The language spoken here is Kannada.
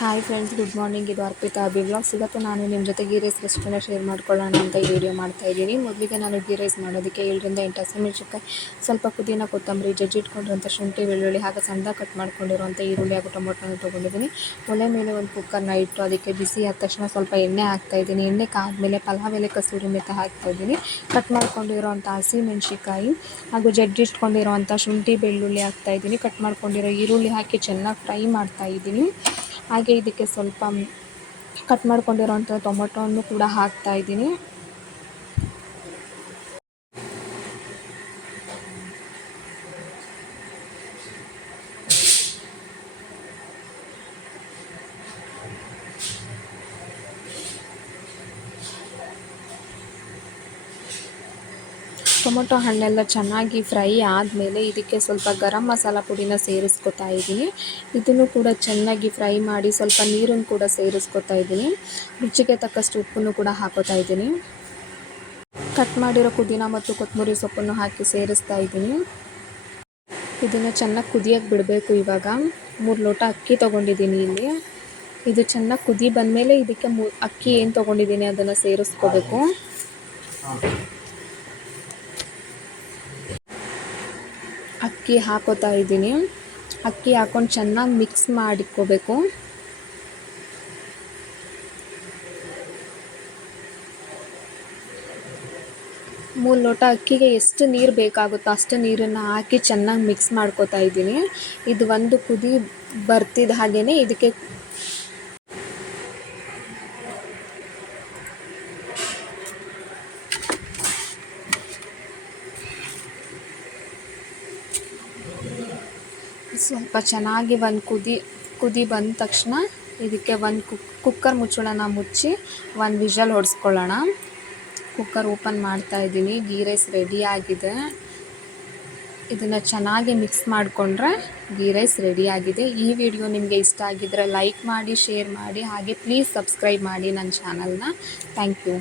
Hi friends, good morning. ಇದು ಅರ್ಪಿತಾ ಅಭಿ ವ್ಲಾಗ್ಸ್. ಇವತ್ತು ನಾನು ನಿಮ್ಮ ಜೊತೆ ಗೀ ರೈಸ್ ರೆಸಿಪಿನ ಶೇರ್ ಮಾಡ್ಕೊಳ್ಳೋಣ ಅಂತ ಈ ವಿಡಿಯೋ ಮಾಡ್ತಾಯಿದ್ದೀನಿ. ಮೊದಲಿಗೆ ನಾನು ಗೀ ರೈಸ್ ಮಾಡೋದಕ್ಕೆ 7ರಿಂದ 8 ಹಸಿಮೆಣಸಿನಕಾಯಿ, ಸ್ವಲ್ಪ ಪುದೀನ, ಕೊತ್ತಂಬರಿ, ಜಜ್ಜಿಟ್ಕೊಂಡಿರುವಂಥ ಶುಂಠಿ, ಬೆಳ್ಳುಳ್ಳಿ ಹಾಗೂ ಸಣ್ಣದಾಗಿ ಕಟ್ ಮಾಡ್ಕೊಂಡಿರುವಂಥ ಈರುಳ್ಳಿ ಹಾಗೂ ಟೊಮೊಟೊನ ತೊಗೊಂಡಿದ್ದೀನಿ. ಒಲೆ ಮೇಲೆ ಒಂದು ಕುಕ್ಕರ್ನ ಇಟ್ಟು ಅದಕ್ಕೆ ಬಿಸಿ ಆದ ತಕ್ಷಣ ಸ್ವಲ್ಪ ಎಣ್ಣೆ ಹಾಕ್ತಾಯಿದ್ದೀನಿ. ಎಣ್ಣೆ ಕಾದ್ಮೇಲೆ ಪಲಾವ್ ಎಲೆ, ಕಸೂರಿ ಮೆಂತ್ಯ ಹಾಕ್ತಾಯಿದ್ದೀನಿ. ಕಟ್ ಮಾಡ್ಕೊಂಡಿರೋವಂಥ ಹಸಿಮೆಣಸಿನಕಾಯಿ ಹಾಗೂ ಜಜ್ಜಿಟ್ಕೊಂಡಿರೋವಂಥ ಶುಂಠಿ, ಬೆಳ್ಳುಳ್ಳಿ ಹಾಕ್ತಾಯಿದ್ದೀನಿ. ಕಟ್ ಮಾಡ್ಕೊಂಡಿರೋ ಈರುಳ್ಳಿ ಹಾಕಿ ಚೆನ್ನಾಗಿ ಫ್ರೈ ಮಾಡ್ತಾಯಿದ್ದೀನಿ. ಹಾಗೆ ಇದಕ್ಕೆ ಸ್ವಲ್ಪ ಕಟ್ ಮಾಡ್ಕೊಂಡಿರೋವಂಥ ಟೊಮೊಟೊವನ್ನು ಕೂಡ ಹಾಕ್ತಾಯಿದ್ದೀನಿ. ಟೊಮೊಟೊ ಹಣ್ಣೆಲ್ಲ ಚೆನ್ನಾಗಿ ಫ್ರೈ ಆದಮೇಲೆ ಇದಕ್ಕೆ ಸ್ವಲ್ಪ ಗರಂ ಮಸಾಲ ಪುಡಿನ ಸೇರಿಸ್ಕೊತಾ ಇದ್ದೀನಿ. ಇದನ್ನು ಕೂಡ ಚೆನ್ನಾಗಿ ಫ್ರೈ ಮಾಡಿ ಸ್ವಲ್ಪ ನೀರನ್ನು ಕೂಡ ಸೇರಿಸ್ಕೊತಾ ಇದ್ದೀನಿ. ರುಚಿಗೆ ತಕ್ಕಷ್ಟು ಉಪ್ಪನ್ನು ಕೂಡ ಹಾಕೋತಾ ಇದ್ದೀನಿ. ಕಟ್ ಮಾಡಿರೋ ಪುದೀನ ಮತ್ತು ಕೊತ್ತಂಬರಿ ಸೊಪ್ಪನ್ನು ಹಾಕಿ ಸೇರಿಸ್ತಾ ಇದ್ದೀನಿ. ಇದನ್ನು ಚೆನ್ನಾಗಿ ಕುದಿಯೋಕ್ಕೆ ಬಿಡಬೇಕು. ಇವಾಗ 3 ಲೋಟ ಅಕ್ಕಿ ತೊಗೊಂಡಿದ್ದೀನಿ ಇಲ್ಲಿ. ಇದು ಚೆನ್ನಾಗಿ ಕುದಿ ಬಂದಮೇಲೆ ಇದಕ್ಕೆ ಅಕ್ಕಿ ಏನು ತೊಗೊಂಡಿದ್ದೀನಿ ಅದನ್ನು ಸೇರಿಸ್ಕೋಬೇಕು. ಅಕ್ಕಿ ಹಾಕೋತಾ ಇದ್ದೀನಿ. ಅಕ್ಕಿ ಹಾಕ್ಕೊಂಡು ಚೆನ್ನಾಗಿ ಮಿಕ್ಸ್ ಮಾಡಿಕೋಬೇಕು. ಮೂರು ಲೋಟ ಅಕ್ಕಿಗೆ ಎಷ್ಟು ನೀರು ಬೇಕಾಗುತ್ತೋ ಅಷ್ಟು ನೀರನ್ನು ಹಾಕಿ ಚೆನ್ನಾಗಿ ಮಿಕ್ಸ್ ಮಾಡ್ಕೋತಾ ಇದ್ದೀನಿ. ಇದು ಒಂದು ಕುದಿ ಬರ್ತಿದ್ದ ಹಾಗೆಯೇ ಇದಕ್ಕೆ ಸ್ವಲ್ಪ ಚೆನ್ನಾಗಿ ಒಂದು ಕುದಿ ಬಂದ ತಕ್ಷಣ ಇದಕ್ಕೆ ಒಂದು ಕುಕ್ಕರ್ ಮುಚ್ಚಳನ ಮುಚ್ಚಿ 1 ವಿಷಲ್ ಹೊಡೆಸ್ಕೊಳ್ಳೋಣ. ಕುಕ್ಕರ್ ಓಪನ್ ಮಾಡ್ತಾಯಿದ್ದೀನಿ. ಗೀ ರೈಸ್ ರೆಡಿ ಆಗಿದೆ. ಇದನ್ನು ಚೆನ್ನಾಗಿ ಮಿಕ್ಸ್ ಮಾಡಿಕೊಂಡ್ರೆ ಗೀ ರೈಸ್ ರೆಡಿಯಾಗಿದೆ. ಈ ವಿಡಿಯೋ ನಿಮಗೆ ಇಷ್ಟ ಆಗಿದ್ದರೆ ಲೈಕ್ ಮಾಡಿ, ಶೇರ್ ಮಾಡಿ, ಹಾಗೆ ಪ್ಲೀಸ್ ಸಬ್ಸ್ಕ್ರೈಬ್ ಮಾಡಿ ನನ್ನ ಚಾನಲ್ನ. Thank you.